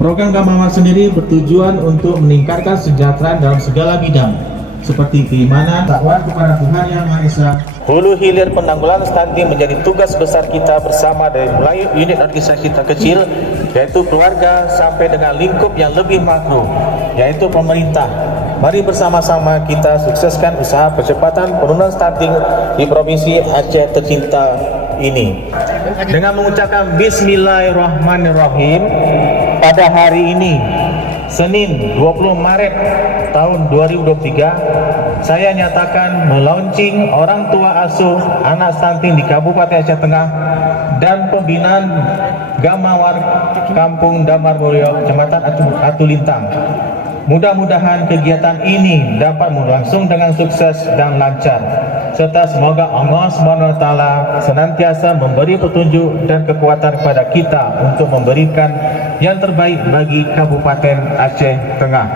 Program Gamawar sendiri bertujuan untuk meningkatkan kesejahteraan dalam segala bidang, seperti keimanan, takwaan kepada Tuhan Yang Maha Esa. Hulu hilir penanggulangan stunting menjadi tugas besar kita bersama dari mulai unit organisasi terkecil, yaitu keluarga, sampai dengan lingkup yang lebih makro, yaitu pemerintah. Mari bersama-sama kita sukseskan usaha percepatan penurunan stunting di Provinsi Aceh tercinta ini. Dengan mengucapkan Bismillahirrahmanirrahim, pada hari ini, Senin 20 Maret tahun 2023, saya nyatakan melaunching orang tua asuh anak stunting di Kabupaten Aceh Tengah dan pembinaan Gamawar Kampung Damar Mulyo, Kecamatan Atulintang. Mudah-mudahan kegiatan ini dapat berlangsung dengan sukses dan lancar, serta semoga Allah SWT senantiasa memberi petunjuk dan kekuatan kepada kita untuk memberikan yang terbaik bagi Kabupaten Aceh Tengah.